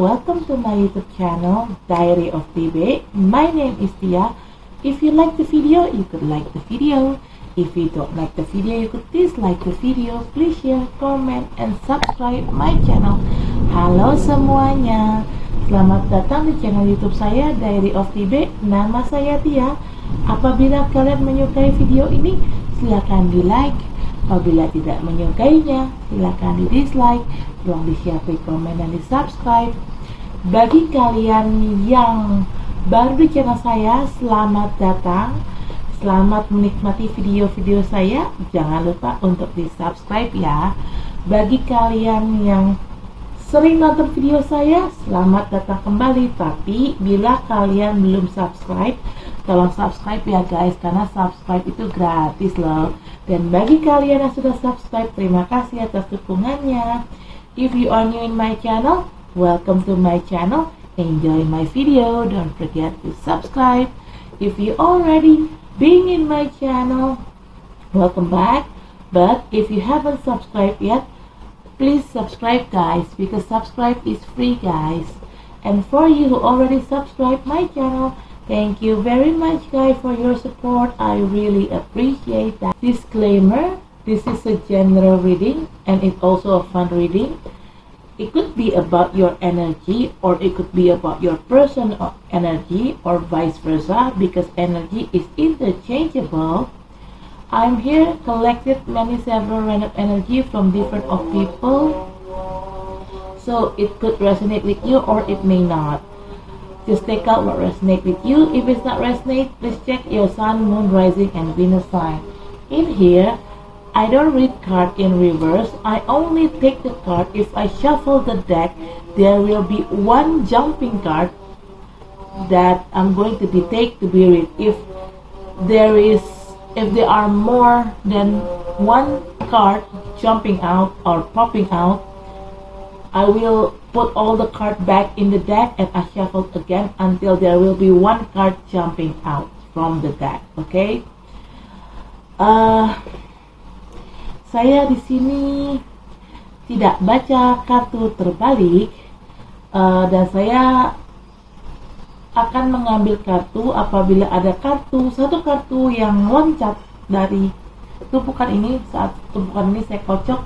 welcome to my YouTube channel, Diary of TB. My name is Tia. If you like the video, you could like the video. If you don't like the video, you could dislike the video. Please share, comment, and subscribe my channel. Halo semuanya, selamat datang di channel YouTube saya, Diary of TB. Nama saya Tia. Apabila kalian menyukai video ini, silakan di like. Apabila tidak menyukainya, silakan di dislike. Tolong di share, komen, dan di subscribe. Bagi kalian yang baru di channel saya, selamat datang. Selamat menikmati video-video saya. Jangan lupa untuk di subscribe ya. Bagi kalian yang sering nonton video saya, selamat datang kembali. Tapi bila kalian belum subscribe, tolong subscribe ya guys, karena subscribe itu gratis loh. Dan bagi kalian yang sudah subscribe, terima kasih atas dukungannya. If you are new in my channel, welcome to my channel. Enjoy my video. Don't forget to subscribe. If you already been in my channel, welcome back. But if you haven't subscribed yet, please subscribe guys, because subscribe is free guys. And for you who already subscribed my channel, thank you very much guys for your support. I really appreciate that. Disclaimer, this is a general reading and it's also a fun reading. It could be about your energy, or it could be about your personal energy, or vice versa, because energy is interchangeable. I'm here collected several random energy from different of people, so it could resonate with you or it may not. Just take out what resonates with you. If it's not resonate, please check your sun, moon, rising, and Venus sign. In here, I don't read card in reverse. I only take the card. If I shuffle the deck, there will be one jumping card that I'm going to take to be read. If there are more than one card jumping out or popping out, I will put all the card back in the deck and I shuffle again until there will be one card jumping out from the deck. Okay? Saya di sini tidak baca kartu terbalik, dan saya akan mengambil kartu apabila ada satu kartu yang loncat dari tumpukan ini. Saat tumpukan ini saya kocok,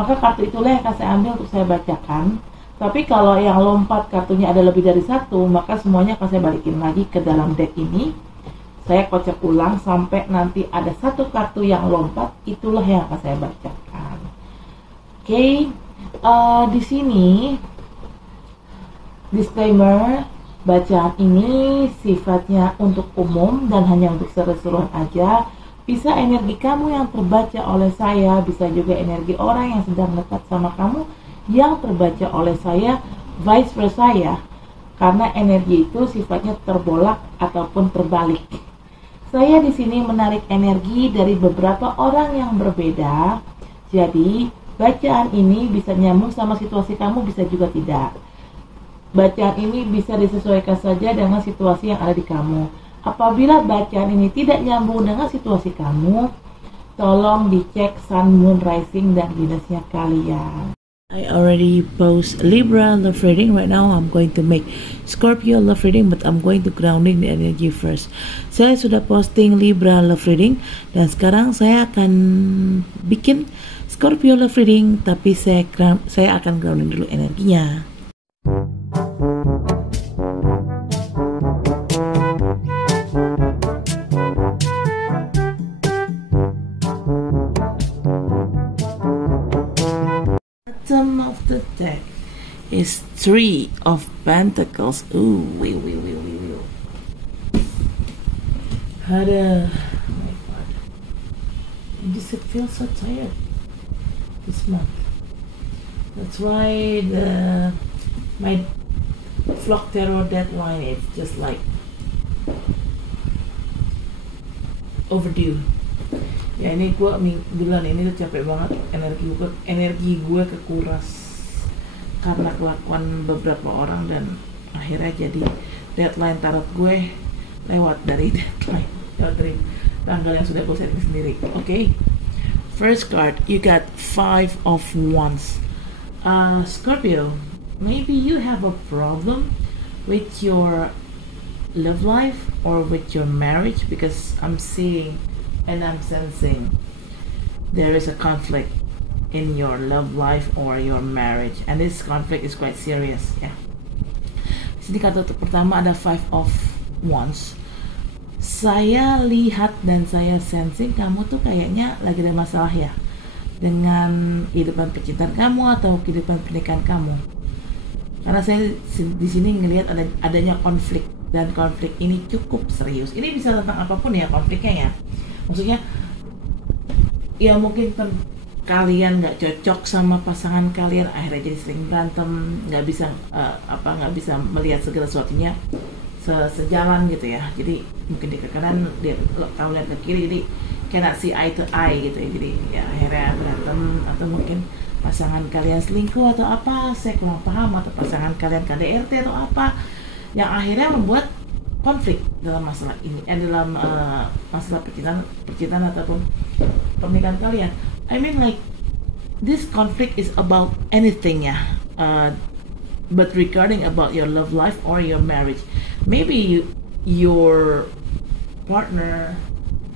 maka kartu itulah yang akan saya ambil untuk saya bacakan. Tapi kalau yang lompat kartunya ada lebih dari satu, maka semuanya akan saya balikin lagi ke dalam deck ini. Saya kocok ulang sampai nanti ada satu kartu yang lompat, itulah yang akan saya bacakan. Oke, di sini disclaimer, bacaan ini sifatnya untuk umum dan hanya untuk seru-seruan aja. Bisa energi kamu yang terbaca oleh saya, bisa juga energi orang yang sedang dekat sama kamu yang terbaca oleh saya, vice versa ya. Karena energi itu sifatnya terbolak ataupun terbalik. Saya di sini menarik energi dari beberapa orang yang berbeda. Jadi, bacaan ini bisa nyambung sama situasi kamu, bisa juga tidak. Bacaan ini bisa disesuaikan saja dengan situasi yang ada di kamu. Apabila bacaan ini tidak nyambung dengan situasi kamu, tolong dicek sun, moon, rising, dan Venusnya kalian. I already post Libra love reading. Right now I'm going to make Scorpio love reading, but I'm going to grounding the energy first. Saya sudah posting Libra love reading, dan sekarang saya akan bikin Scorpio love reading, tapi saya akan grounding dulu energinya. Of the deck is Three of Pentacles. Ooh, wee. Ada, my God, I just feel so tired this month. That's why my Flock Tarot deadline is just like overdue. Ya ini gue bulan ini tuh capek banget, energi gue kekuras karena kelakuan beberapa orang, dan akhirnya jadi deadline tarot gue lewat dari deadline, dari tanggal yang sudah gue setting sendiri. Okay, first card, you got Five of Wands. Scorpio, maybe you have a problem with your love life or with your marriage, because I'm seeing and I'm sensing there is a conflict in your love life or your marriage, and this conflict is quite serious ya. Di sini kartu pertama ada Five of Wands. Saya lihat dan saya sensing kamu tuh kayaknya lagi ada masalah ya dengan kehidupan percintaan kamu atau kehidupan pernikahan kamu. Karena saya di sini ngelihat adanya konflik, dan konflik ini cukup serius. Ini bisa tentang apapun ya konfliknya ya. Maksudnya ya mungkin kalian nggak cocok sama pasangan kalian, akhirnya jadi sering berantem, nggak bisa melihat segala sesuatunya sejalan gitu ya. Jadi mungkin di ke kanan dia tahu lihat ke kiri, jadi cannot see eye to eye gitu ya. Jadi ya akhirnya berantem, atau mungkin pasangan kalian selingkuh atau apa, saya kurang paham, atau pasangan kalian KDRT atau apa, yang akhirnya membuat konflik dalam masalah ini, dalam masalah percintaan ataupun pernikahan kalian. I mean like this conflict is about anything ya, but regarding about your love life or your marriage, maybe your partner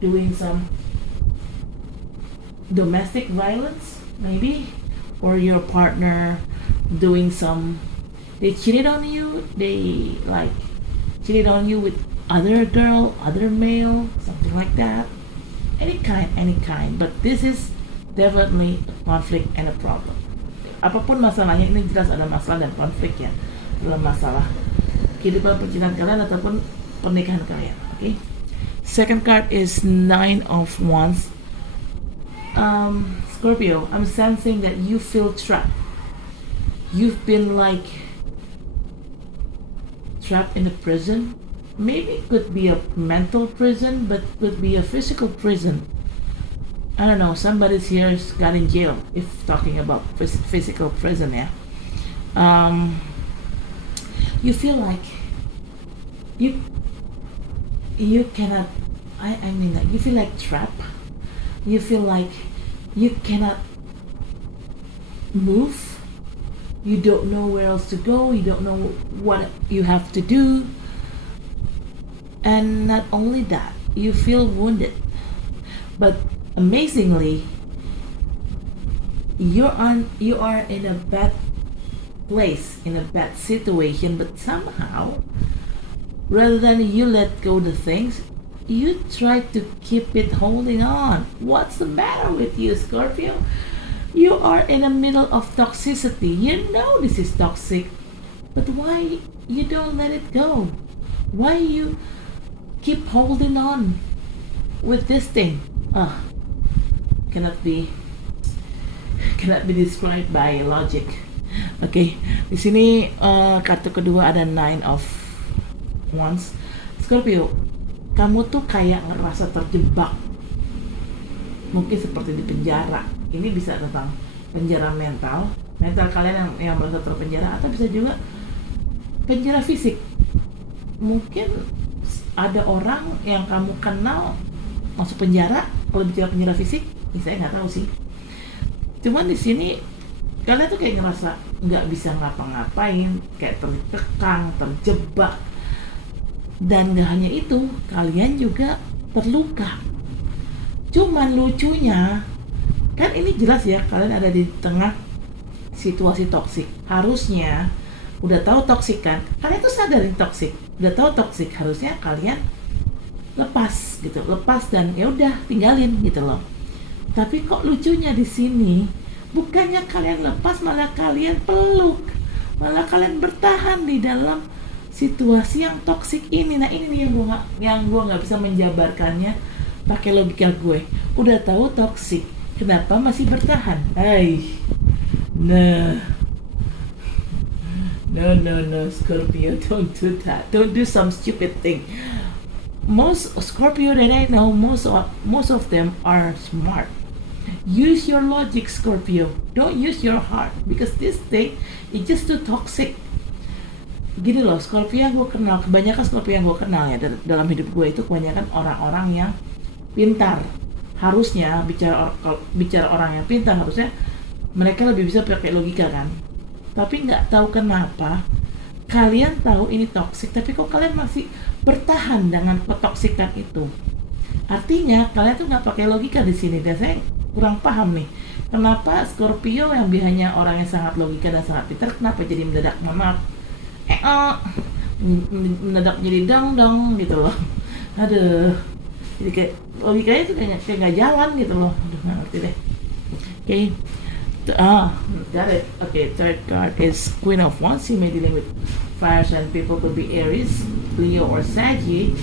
doing some domestic violence maybe, or your partner doing some, they cheated on you, they like cheated on you with other girl, other male, something like that. Any kind, but this is definitely a conflict and a problem. Apapun masalahnya, ini jelas ada masalah dan konflik ya dalam masalah kehidupan percintaan kalian ataupun pernikahan kalian. Okay. Second card is Nine of Wands. Scorpio, I'm sensing that you feel trapped. You've been like trapped in a prison. Maybe it could be a mental prison, but could be a physical prison. I don't know, somebody's here got in jail, if talking about physical prison, yeah. You feel like you cannot, I mean like you feel like trapped. You feel like you cannot move. You don't know where else to go. You don't know what you have to do. And not only that, you feel wounded. But amazingly, you are in a bad place, in a bad situation, but somehow, rather than you let go the things, you try to keep it holding on. What's the matter with you, Scorpio? You are in the middle of toxicity. You know this is toxic, but why you don't let it go? Why you keep holding on with this thing? Cannot be described by logic. Okay, di sini kartu kedua ada Nine of Wands. Scorpio, kamu tuh kayak ngerasa terjebak, mungkin seperti di penjara. Ini bisa tentang penjara mental kalian yang merasa terpenjara, atau bisa juga penjara fisik. Mungkin ada orang yang kamu kenal masuk penjara. Kalau bicara penjara fisik, saya nggak tahu sih. Cuman di sini kalian tuh kayak ngerasa nggak bisa ngapa-ngapain, kayak terkekang, terjebak. Dan nggak hanya itu, kalian juga terluka. Cuman lucunya, kan ini jelas ya, kalian ada di tengah situasi toksik. Harusnya udah tahu toksik kan, kalian tuh sadarin toksik. Udah tahu toksik, harusnya kalian lepas gitu, lepas dan ya udah tinggalin gitu loh. Tapi kok lucunya di sini, bukannya kalian lepas, malah kalian peluk, malah kalian bertahan di dalam situasi yang toksik ini. Nah ini nih yang gue nggak bisa menjabarkannya pakai logika gue. Udah tahu toksik, kenapa masih bertahan? No, Scorpio, don't do that. Don't do some stupid thing. Most Scorpio that I know, most of them are smart. Use your logic, Scorpio. Don't use your heart, because this thing is just too toxic. Gini loh, Scorpio yang gue kenal, kebanyakan Scorpio yang gue kenal ya dalam hidup gue itu kebanyakan orang-orang yang pintar. Harusnya bicara orang yang pintar, harusnya mereka lebih bisa pakai logika kan. tapi nggak tahu kenapa kalian tahu ini toksik, tapi kok kalian masih bertahan dengan ketoksikan itu. Artinya kalian tuh nggak pakai logika di sini, dan saya kurang paham nih. Kenapa Scorpio yang biasanya orang yang sangat logika dan sangat pintar, kenapa jadi mendadak mendadak jadi dong gitu loh. Aduh, jadi kayak logikanya tuh kayak nggak jalan gitu loh. Aduh, nggak ngerti deh. Got it. Okay, third card is Queen of Wands. You may dealing with fire sign people, could be Aries, Leo, or Sagittarius,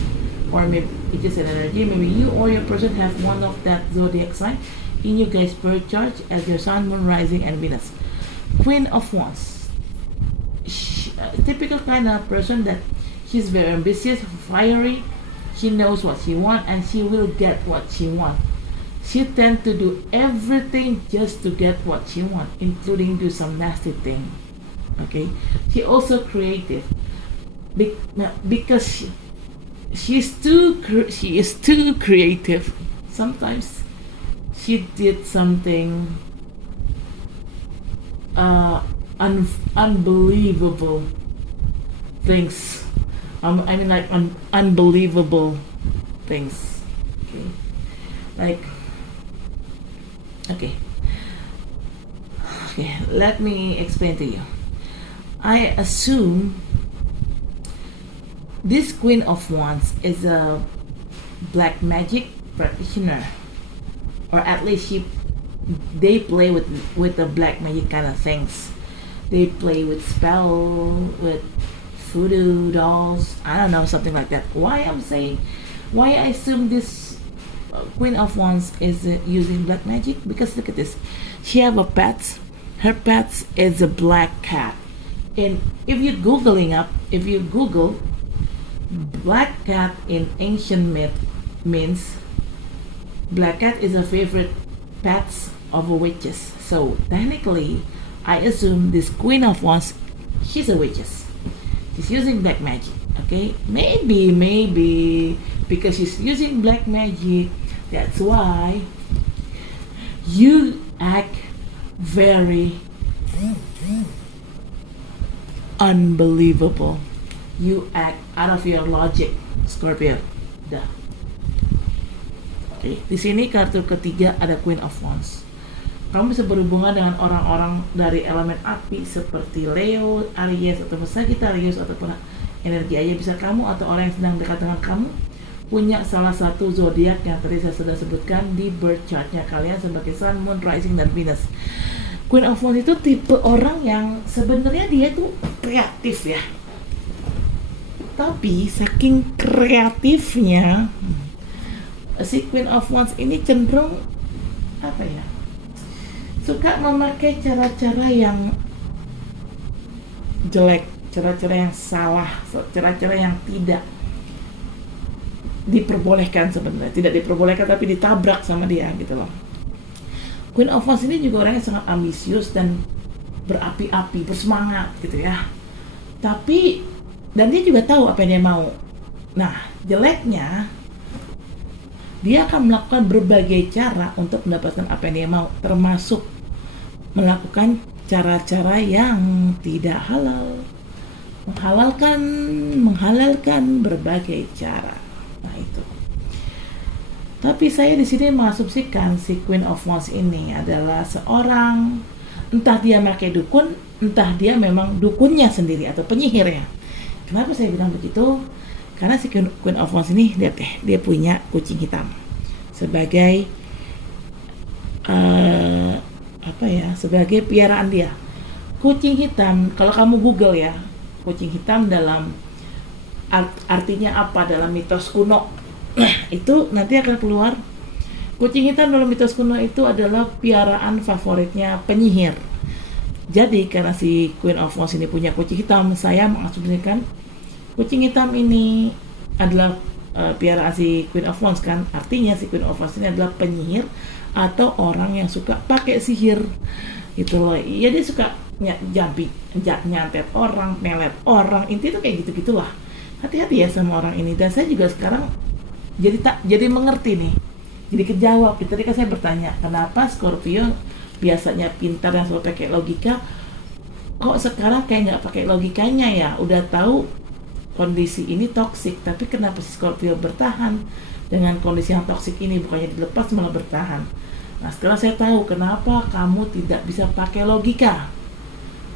or maybe it's just an energy. Maybe you or your person have one of that zodiac sign in your guys' birth chart as your sun, moon, rising, and Venus. Queen of Wands. Typical kind of person that she's very ambitious, fiery. She knows what she wants, and she will get what she wants. She tends to do everything just to get what she wants, including do some nasty thing. Okay, she also creative because she is too creative. Sometimes she did something unbelievable things. I mean, like unbelievable things. Okay, like. Okay, let me explain to you. I assume this Queen of Wands is a black magic practitioner, or at least they play with the black magic kind of things. They play with spell, with voodoo dolls, I don't know, something like that. Why I assume this Queen of Wands is using black magic? Because look at this, she have a pet. Her pet is a black cat, and if you Google black cat in ancient myth means black cat is a favorite pets of witches. So technically I assume this Queen of Wands, she's a witches. She's using black magic. Okay, maybe because she's using black magic, that's why you act very unbelievable. You act out of your logic, Scorpio. Dah. Oke, di sini kartu ketiga ada Queen of Wands. Kamu bisa berhubungan dengan orang-orang dari elemen api seperti Leo, Aries, atau Sagittarius, ataupun energi aja bisa kamu atau orang yang sedang dekat dengan kamu punya salah satu zodiak yang tadi saya sudah sebutkan di birth chartnya kalian sebagai Sun, Moon, Rising, dan Venus. Queen of Wands itu tipe orang yang sebenarnya dia tuh kreatif ya, tapi saking kreatifnya si Queen of Wands ini cenderung apa ya, suka memakai cara-cara yang jelek, cara-cara yang salah, cara-cara yang tidak diperbolehkan, sebenarnya tidak diperbolehkan tapi ditabrak sama dia gitu loh. Queen of Wands ini juga orang yang sangat ambisius dan berapi-api, bersemangat gitu ya, tapi dan dia juga tahu apa yang dia mau. Nah, jeleknya dia akan melakukan berbagai cara untuk mendapatkan apa yang dia mau, termasuk melakukan cara-cara yang tidak halal, menghalalkan berbagai cara. Nah itu. Tapi saya di sini mengasumsikan si Queen of Wands ini adalah seorang, entah dia pakai dukun, entah dia memang dukunnya sendiri atau penyihirnya. Kenapa saya bilang begitu? Karena si Queen of Wands ini, lihat deh, dia punya kucing hitam sebagai sebagai piaraan dia. Kucing hitam, kalau kamu Google ya, kucing hitam dalam artinya apa dalam mitos kuno, itu nanti akan keluar. Kucing hitam dalam mitos kuno itu adalah piaraan favoritnya penyihir. Jadi karena si Queen of Wands ini punya kucing hitam, saya mengasumsikan kucing hitam ini adalah piaraan si Queen of Wands kan. Artinya si Queen of Wands ini adalah penyihir atau orang yang suka pakai sihir gitu loh. Ya dia suka nyantet orang, melet orang, intinya tuh kayak gitu-gitulah. Hati-hati ya sama orang ini. Dan saya juga sekarang jadi mengerti nih, jadi kejawab. Tadi kan saya bertanya kenapa Scorpio biasanya pintar dan selalu pakai logika, kok sekarang kayak nggak pakai logikanya ya, udah tahu kondisi ini toksik, tapi kenapa si Scorpio bertahan dengan kondisi yang toksik ini, bukannya dilepas malah bertahan. Nah sekarang saya tahu kenapa kamu tidak bisa pakai logika.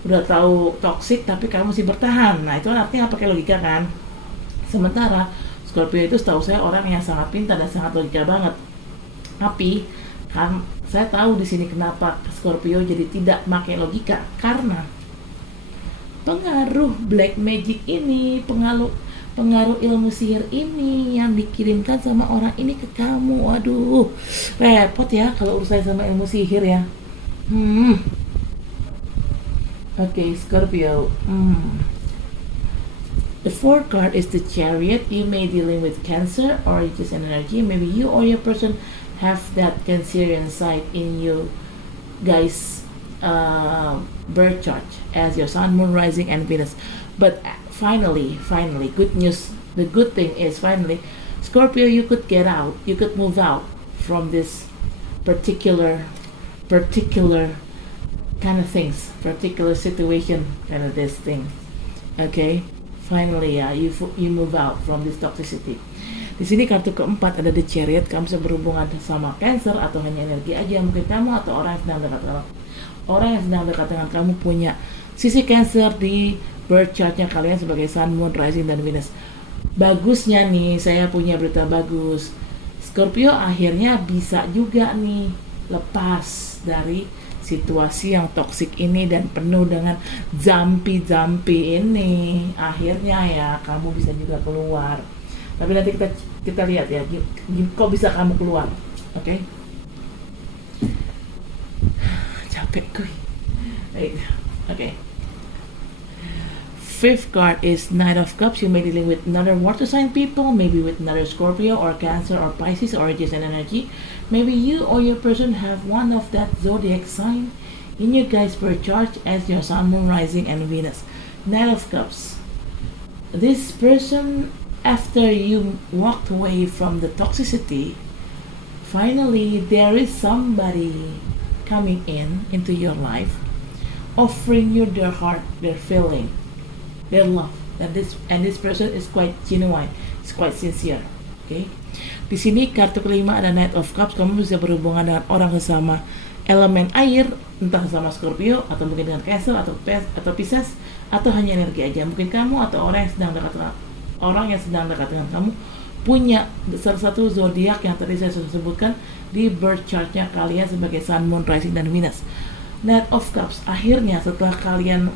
Udah tahu toksik tapi kamu masih bertahan. Nah itu artinya pakai logika kan. Sementara Scorpio itu setahu saya orang yang sangat pintar dan sangat logika banget. Tapi kan saya tahu di sini kenapa Scorpio jadi tidak pakai logika, karena pengaruh black magic ini, pengaruh ilmu sihir ini yang dikirimkan sama orang ini ke kamu. Waduh, repot ya kalau urusan sama ilmu sihir ya. Okay, Scorpio. The fourth card is the Chariot. You may dealing with Cancer or just an energy. Maybe you or your person have that Cancerian side in you guys birth chart as your Sun, Moon, Rising, and Venus. But finally, good news. The good thing is finally, Scorpio, you could get out. You could move out from this particular kind of things, particular situation, kind of this thing. Okay, finally ya, you move out from this toxicity. Di sini kartu keempat ada The Chariot. Kamu bisa berhubungan sama Cancer atau hanya energi aja, mungkin kamu atau orang yang sedang dekat dengan kamu punya sisi Cancer di birth chartnya kalian sebagai Sun, Moon, Rising, dan Venus. Bagusnya nih, saya punya berita bagus. Scorpio akhirnya bisa juga nih lepas dari situasi yang toksik ini dan penuh dengan jampi ini. Akhirnya ya kamu bisa juga keluar. Tapi nanti kita lihat ya, kok bisa kamu keluar. Oke? Capek gue. Okay. Fifth card is Knight of Cups. You may be dealing with another water sign people, maybe with another Scorpio or Cancer or Pisces or just an energy. Maybe you or your person have one of that zodiac sign in your guys' birth chart as your Sun, Moon, Rising, and Venus. Knight of Cups. This person, after you walked away from the toxicity, finally there is somebody coming into your life, offering you their heart, their feeling, their love, and this person is quite genuine, it's quite sincere. Okay. Di sini kartu kelima ada Knight of Cups. Kamu bisa berhubungan dengan orang sesama elemen air, entah sama Scorpio atau mungkin dengan Cancer atau Pisces atau hanya energi aja. Mungkin kamu atau orang yang sedang dekat dengan kamu punya salah satu zodiak yang tadi saya sudah sebutkan di birth chartnya kalian sebagai Sun, Moon, Rising, dan Venus. Knight of Cups, akhirnya setelah kalian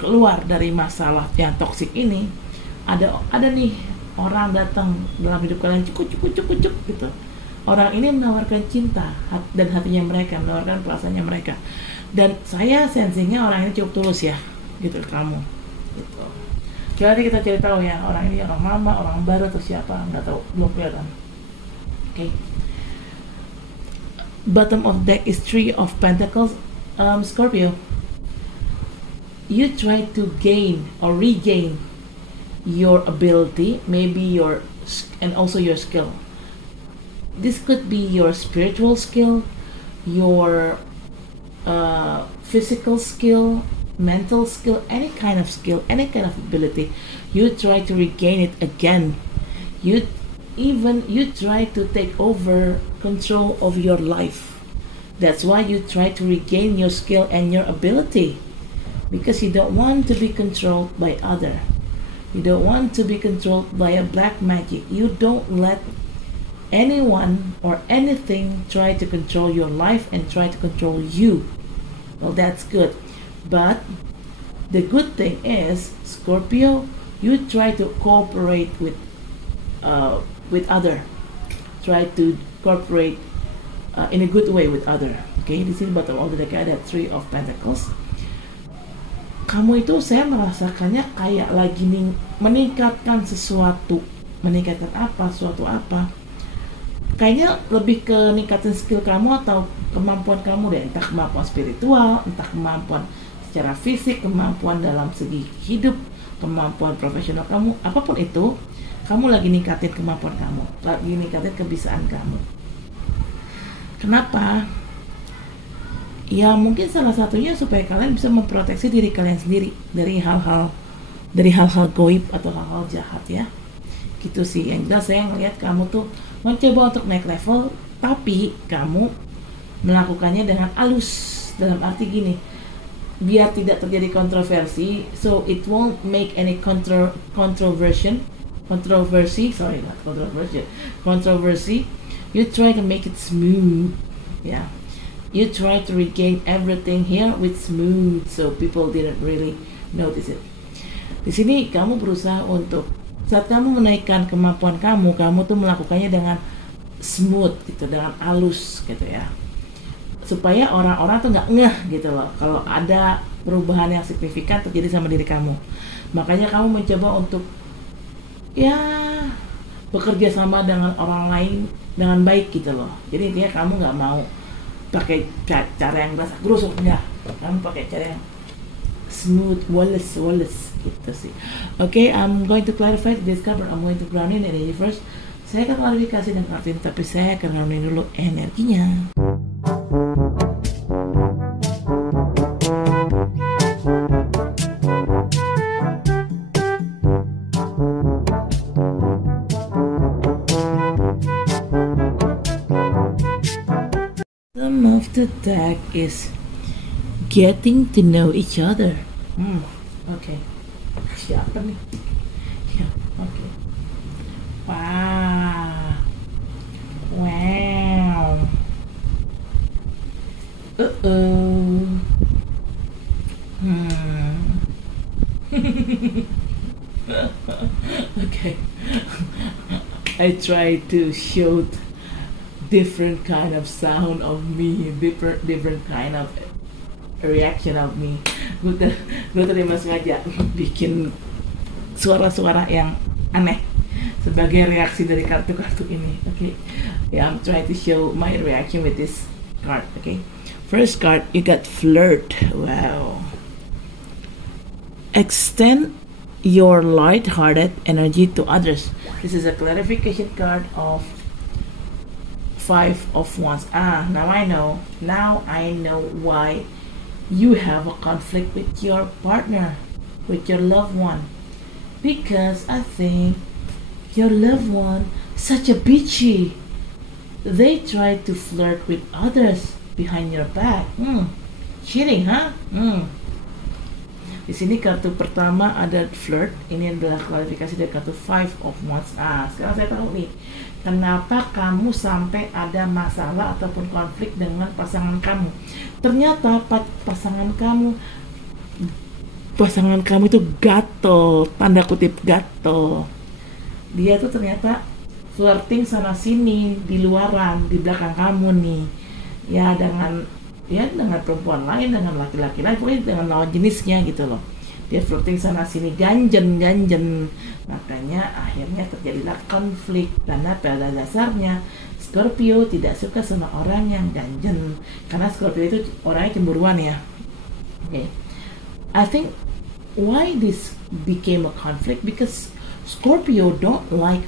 keluar dari masalah yang toksik ini, ada nih orang datang dalam hidup kalian, cukup gitu. Orang ini menawarkan cinta dan hatinya mereka, menawarkan perasaannya mereka. Dan saya sensingnya orang ini cukup tulus ya, gitu kamu. Gitu. Jadi kita cari tahu ya, orang ini orang mama, orang baru atau siapa, nggak tahu, belum kelihatan. Okay. Bottom of deck is Three of Pentacles. Scorpio, you try to gain or regain your ability, maybe and also your skill. This could be your spiritual skill, your physical skill, mental skill, any kind of skill, any kind of ability. You try to regain it again. You try to take over control of your life. That's why you try to regain your skill and your ability, because you don't want to be controlled by other. You don't want to be controlled by a black magic. You don't let anyone or anything try to control your life and try to control you. Well, that's good. But the good thing is, Scorpio, you try to cooperate with other. Try to cooperate in a good way with other. Okay, this is bottom of the deck ada Three of Pentacles. Kamu itu saya merasakannya kayak lagi meningkatkan sesuatu. Meningkatkan apa, suatu apa. Kayaknya lebih ke ningkatin skill kamu atau kemampuan kamu deh. Entah kemampuan spiritual, entah kemampuan secara fisik, kemampuan dalam segi hidup, kemampuan profesional kamu, apapun itu, kamu lagi ningkatin kemampuan kamu, lagi ningkatin kebisaan kamu. Kenapa? Ya mungkin salah satunya supaya kalian bisa memproteksi diri kalian sendiri dari hal-hal goib atau hal-hal jahat ya. Gitu sih. Yang jelas saya ngelihat kamu tuh mencoba untuk naik level, tapi kamu melakukannya dengan halus. Dalam arti gini, biar tidak terjadi kontroversi, so it won't make any controversy. You try to make it smooth, yeah. You try to regain everything here with smooth, so people didn't really notice it. Di sini kamu berusaha untuk saat kamu menaikkan kemampuan kamu tuh melakukannya dengan smooth gitu, dengan halus gitu ya, supaya orang-orang tuh nggak ngeh gitu loh kalau ada perubahan yang signifikan terjadi sama diri kamu. Makanya kamu mencoba untuk ya bekerja sama dengan orang lain dengan baik gitu loh. Jadi intinya kamu nggak mau pakai cara yang gerasa-gerusuk, enggak. Kamu pakai cara yang smooth, walles gitu sih. Okay, I'm going to clarify this cover. I'm going to ground in energy first. Saya akan klarifikasi dan kartin, tapi saya akan groundin dulu energinya. Some of the deck is getting to know each other. Okay. Siapa nih? Ya, okay. Wow. Okay. I try to show different kind of sound of me, different kind of reaction of me. Gue terima sengaja bikin suara-suara yang aneh sebagai reaksi dari kartu-kartu ini. Okay, yeah, I'm trying to show my reaction with this card. Okay, first card, you got flirt. Wow. Extend your light-hearted energy to others. This is a clarification card of 5 of Wands. Now I know why you have a conflict with your partner, with your loved one, because I think your loved one such a bitchy. They try to flirt with others behind your back. Cheating, huh? Di sini kartu pertama ada flirt. Ini adalah klarifikasi dari kartu 5 of Wands. Sekarang saya tahu nih kenapa kamu sampai ada masalah ataupun konflik dengan pasangan kamu. Ternyata pasangan kamu itu gatel, tanda kutip gatel. Dia tuh ternyata flirting sana sini di luaran, di belakang kamu nih. Ya dengan perempuan lain, dengan laki-laki lain, pokoknya dengan lawan jenisnya gitu loh. Dia flirting sana sini, ganjen. Makanya akhirnya terjadilah konflik, karena pada dasarnya Scorpio tidak suka sama orang yang ganjen, karena Scorpio itu orangnya cemburuan ya. Okay. I think why this became a conflict because Scorpio don't like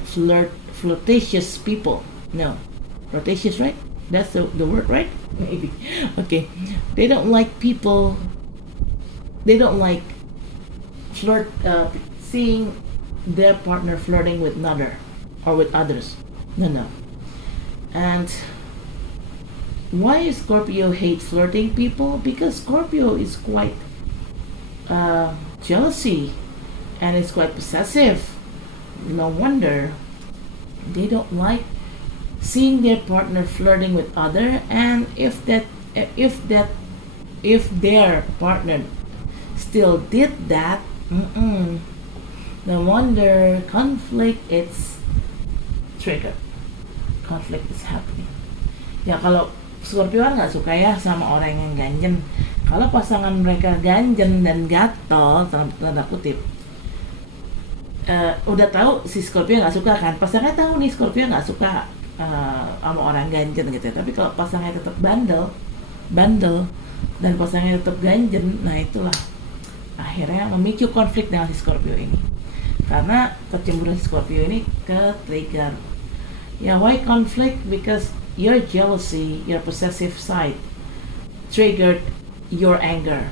flirtatious people. No, flirtatious, right? That's the word, right? Maybe. Okay. They don't like people. They don't like seeing their partner flirting with another or with others. No. And why Scorpio hate flirting people? Because Scorpio is quite jealousy and is quite possessive. No wonder they don't like seeing their partner flirting with other, and if their partner still did that, no wonder conflict is triggered. Conflict is happening. Ya kalau Scorpio kan nggak suka ya sama orang yang ganjen. Kalau pasangan mereka ganjen dan gatel, tanda kutip, udah tahu si Scorpio nggak suka kan, pasangannya tahu nih Scorpio nggak suka sama orang ganjen gitu ya. Tapi kalau pasangannya tetap bandel dan pasangannya tetap ganjen, nah itulah akhirnya memicu konflik dengan si Scorpio ini, karena kecemburuan si Scorpio ini ke trigger. Ya, why conflict? Because your jealousy, your possessive side triggered your anger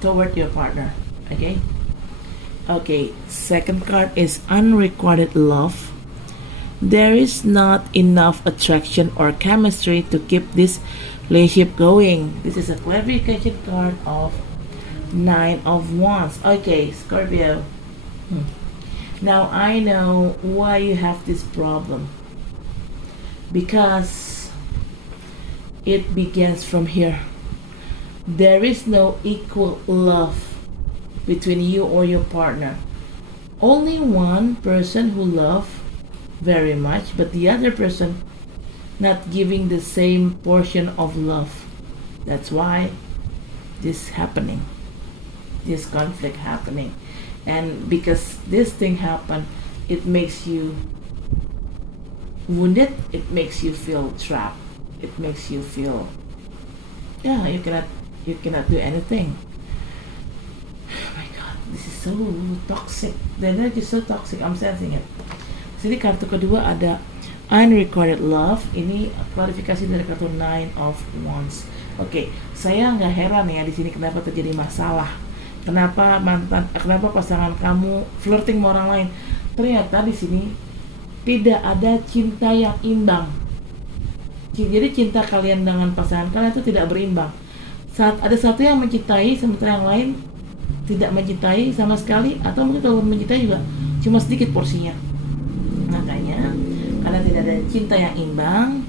toward your partner. Okay, second card is unrequited love. There is not enough attraction or chemistry to keep this relationship going. This is a clarification card of Nine of Wands. Okay, Scorpio. Now I know why you have this problem, because it begins from here. There is no equal love between you or your partner. Only one person who loves very much, but the other person not giving the same portion of love. That's why this happening, this conflict happening. And because this thing happened, it makes you wounded, it makes you feel trapped, it makes you feel, yeah, you cannot do anything. Oh my god, this is so toxic. The energy is so toxic, I'm sensing it. Sini kartu kedua ada unrequited love. Ini klarifikasi dari kartu Nine of Wands. Oke, saya nggak heran ya di sini kenapa terjadi masalah. Kenapa pasangan kamu flirting sama orang lain? Ternyata di sini tidak ada cinta yang imbang. Jadi cinta kalian dengan pasangan kalian itu tidak berimbang. Saat ada satu yang mencintai sementara yang lain tidak mencintai sama sekali, atau mungkin kalau mencintai juga cuma sedikit porsinya. Makanya karena tidak ada cinta yang imbang,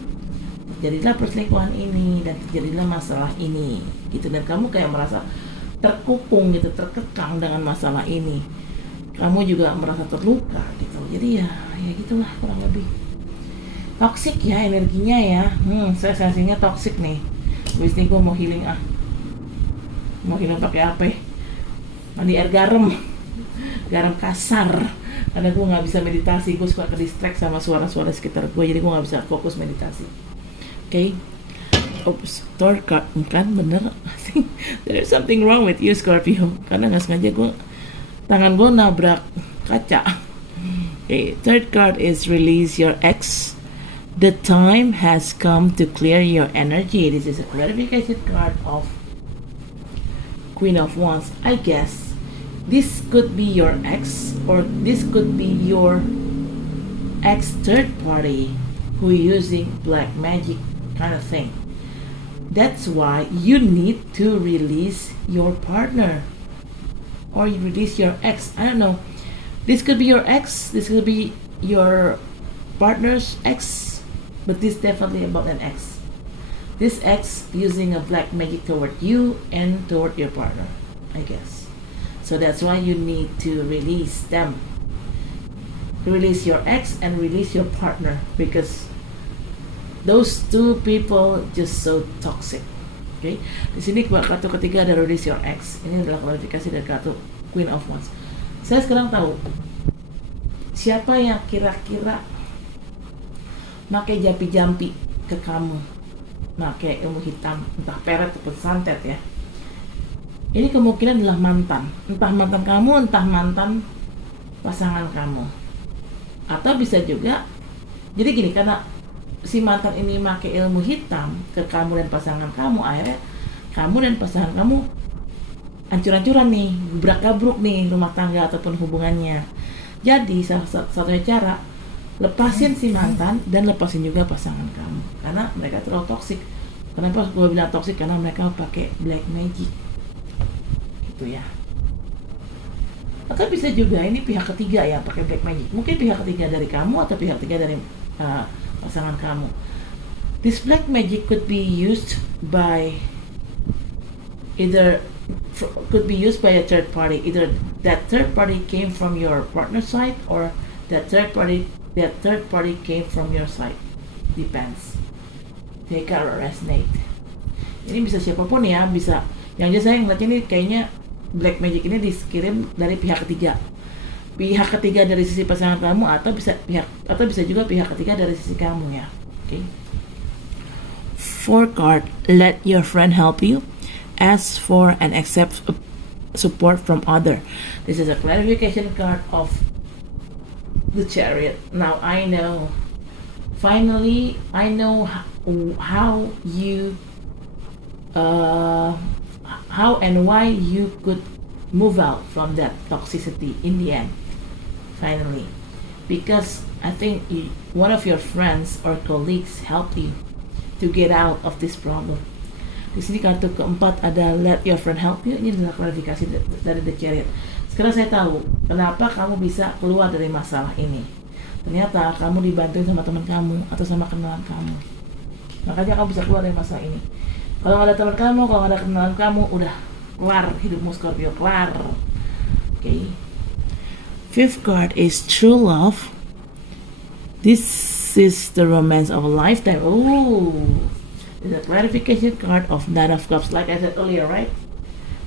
terjadilah perselingkuhan ini dan terjadilah masalah ini gitu. Dan kamu kayak merasa terkukung gitu, terkekang dengan masalah ini. Kamu juga merasa terluka gitu. Jadi ya gitulah kurang lebih. Toxic ya energinya ya. Saya sensingnya toxic nih. Habis ini gue mau healing Mau healing pakai apa ya? Mandi air garam. Garam kasar. Karena gue nggak bisa meditasi, gue suka ke distract sama suara-suara sekitar gue, jadi gue nggak bisa fokus meditasi. Oke. Oops, third card kan bener. I think there's something wrong with you, Scorpio. Karena nggak sengaja tangan gue nabrak kaca. Okay, third card is release your ex. The time has come to clear your energy. This is a clarification card of Queen of Wands. I guess this could be your ex, or this could be your ex third party who using black magic kind of thing. That's why you need to release your partner, or you release your ex. I don't know. This could be your ex, this could be your partner's ex, but this is definitely about an ex. This ex using a black magic toward you and toward your partner, I guess. So that's why you need to release them. Release your ex and release your partner, because those two people just so toxic. Okay? Di sini kartu ketiga ada release your ex. Ini adalah klarifikasi dari kartu Queen of Wands. Saya sekarang tahu siapa yang kira-kira pakai jampi-jampi ke kamu, pakai ilmu hitam, entah peret atau santet ya. Ini kemungkinan adalah mantan, entah mantan kamu, entah mantan pasangan kamu, atau bisa juga. Jadi gini, karena si mantan ini pakai ilmu hitam ke kamu dan pasangan kamu, akhirnya kamu dan pasangan kamu hancur-hancuran nih, gebrak-gabruk nih rumah tangga ataupun hubungannya. Jadi salah satunya cara, lepasin si mantan dan lepasin juga pasangan kamu, karena mereka terlalu toksik. Kenapa gue bilang toksik? Karena mereka pakai black magic gitu ya. Atau bisa juga ini pihak ketiga ya pakai black magic. Mungkin pihak ketiga dari kamu atau pihak ketiga dari pasangan kamu. This black magic could be used by a third party. Either that third party came from your partner's side, or that third party came from your side. Depends. Take out or resonate. Ini bisa siapapun ya, bisa. Yang jelas saya ngeliatnya ini kayaknya black magic ini dikirim dari pihak ketiga. Pihak ketiga dari sisi pasangan kamu, atau bisa juga pihak ketiga dari sisi kamu ya. Okay. Fourth card, let your friend help you. Ask for and accept support from other. This is a clarification card of the Chariot. Now I know, finally I know how you how and why you could move out from that toxicity in the end, finally, because I think one of your friends or colleagues helped you to get out of this problem. Di sini kartu keempat ada let your friend help you. Ini adalah klarifikasi dari The Chariot. Sekarang saya tahu kenapa kamu bisa keluar dari masalah ini. Ternyata kamu dibantuin sama teman kamu atau sama kenalan kamu. Makanya kamu bisa keluar dari masalah ini. Kalau nggak ada teman kamu, kalau nggak ada kenalan kamu, udah kelar hidupmu Scorpio, kelar. Okay. Fifth card is true love. This is the romance of a lifetime. Oh. Is a clarification card of Knight of Cups, like I said earlier, right?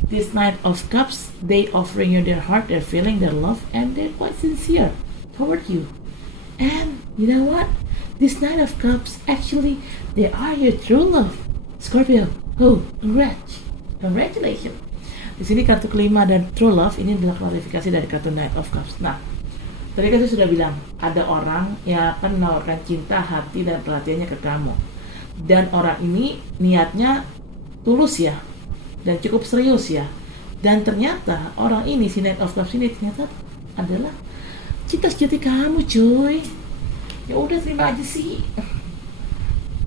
This Knight of Cups, they offering you their heart, their feeling, their love, and they're quite sincere toward you. And you know what? This Knight of Cups, actually, they are your true love, Scorpio. Oh, congratulations. Di sini kartu kelima dan true love ini adalah klarifikasi dari kartu Knight of Cups. Nah, tadi kan saya sudah bilang ada orang yang akan menawarkan cinta, hati, dan perhatiannya ke kamu. Dan orang ini niatnya tulus ya, dan cukup serius ya. Dan ternyata orang ini, si Knight of Cups ini ternyata adalah cinta sejati kamu, cuy. Ya udah, terima aja sih.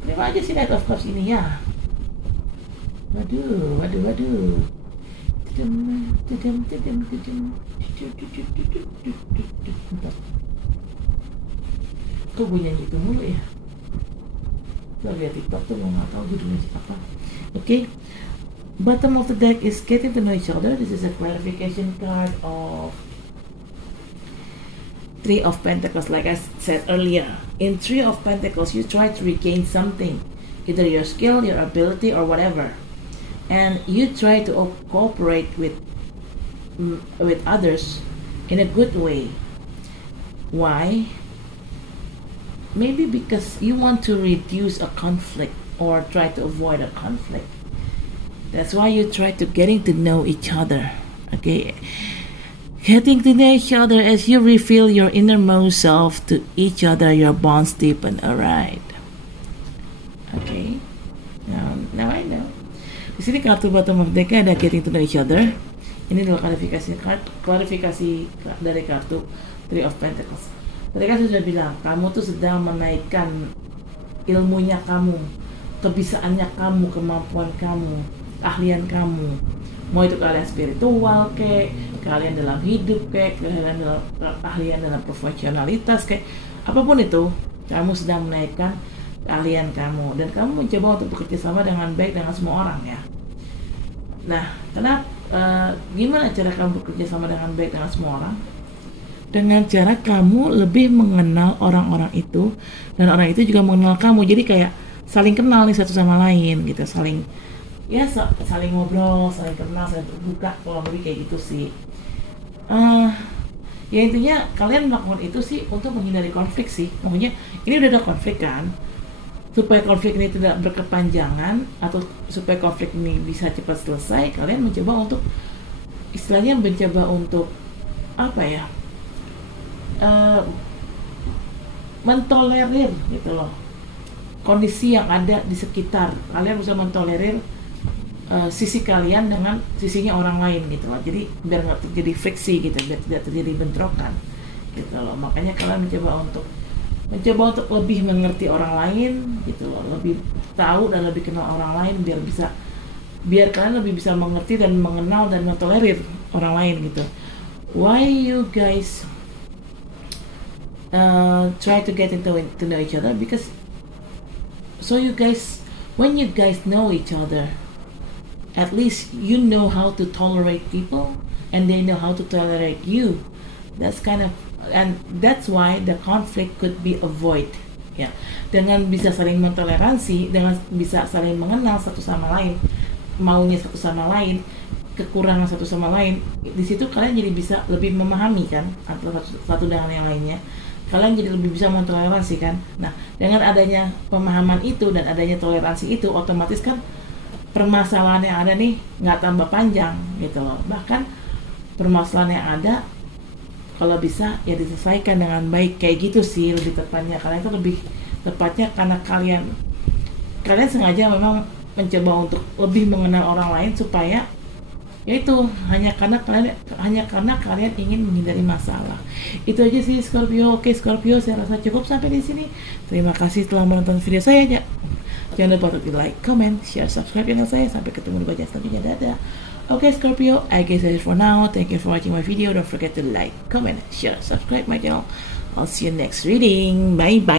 Terima aja si Knight of Cups ini ya. Waduh. Kok gue nyanyi itu mulu ya? Lo lihat TikTok tuh nggak tahu judulnya apa. Okay. Bottom of the deck is getting to know each other. This is a clarification card of Three of Pentacles. Like I said earlier, in Three of Pentacles, you try to regain something, either your skill, your ability, or whatever, and you try to cooperate with others in a good way. Why? Maybe because you want to reduce a conflict or try to avoid a conflict. That's why you try to getting to know each other. Okay, getting to know each other as you reveal your innermost self to each other, your bonds deepen. Alright. Okay. Now I know. Di sini kartu bottom of deck ada getting to know each other. Ini adalah klarifikasi dari kartu Three of Pentacles. Tadi kan saya sudah bilang, kamu tuh sedang menaikkan ilmunya kamu, kebisaannya kamu, kemampuan kamu, keahlian kamu. Mau itu keahlian spiritual kek, keahlian dalam hidup kek, keahlian dalam profesionalitas kek, apapun itu, kamu sedang menaikkan keahlian kamu. Dan kamu mencoba untuk bekerja sama dengan baik dengan semua orang ya. Nah, gimana cara kamu bekerja sama dengan baik dengan semua orang? Dengan cara kamu lebih mengenal orang-orang itu, dan orang itu juga mengenal kamu. Jadi kayak saling kenal nih satu sama lain gitu, saling ngobrol, saling kenal, saling terbuka, kalau lebih kayak gitu sih. Ya intinya kalian melakukan itu sih untuk menghindari konflik sih. Maksudnya ini udah ada konflik kan, supaya konflik ini tidak berkepanjangan atau supaya konflik ini bisa cepat selesai, kalian mencoba untuk istilahnya apa ya, mentolerir gitu loh kondisi yang ada di sekitar. Kalian bisa mentolerir sisi kalian dengan sisinya orang lain gitu loh. Jadi biar nggak terjadi friksi gitu, biar tidak terjadi bentrokan gitu loh. Makanya kalian mencoba untuk lebih mengerti orang lain gitu loh, lebih tahu dan lebih kenal orang lain, biar kalian lebih bisa mengerti dan mengenal dan mentolerir orang lain gitu. Why you guys try to get to know each other? Because when you guys know each other, at least you know how to tolerate people and they know how to tolerate you. That's why the conflict could be avoided ya. Dengan bisa saling mentoleransi, dengan bisa saling mengenal satu sama lain, maunya satu sama lain, kekurangan satu sama lain, di situ kalian jadi bisa lebih memahami kan antara satu dengan yang lainnya. Kalian jadi lebih bisa mentoleransi kan. Nah, dengan adanya pemahaman itu dan adanya toleransi itu, otomatis kan permasalahan yang ada nih nggak tambah panjang gitu loh. Bahkan permasalahan yang ada kalau bisa ya diselesaikan dengan baik, kayak gitu sih lebih tepatnya. Kalian tuh lebih tepatnya karena kalian sengaja memang mencoba untuk lebih mengenal orang lain, supaya yaitu hanya karena kalian ingin menghindari masalah. Itu aja sih Scorpio. Oke Scorpio, saya rasa cukup sampai di sini. Terima kasih telah menonton video saya aja. Jangan lupa untuk di like, comment, share, subscribe channel saya. Sampai ketemu di video selanjutnya. Dadah. Oke Scorpio, I guess that's it for now. Thank you for watching my video. Don't forget to like, comment, share, subscribe my channel. I'll see you next reading. Bye bye.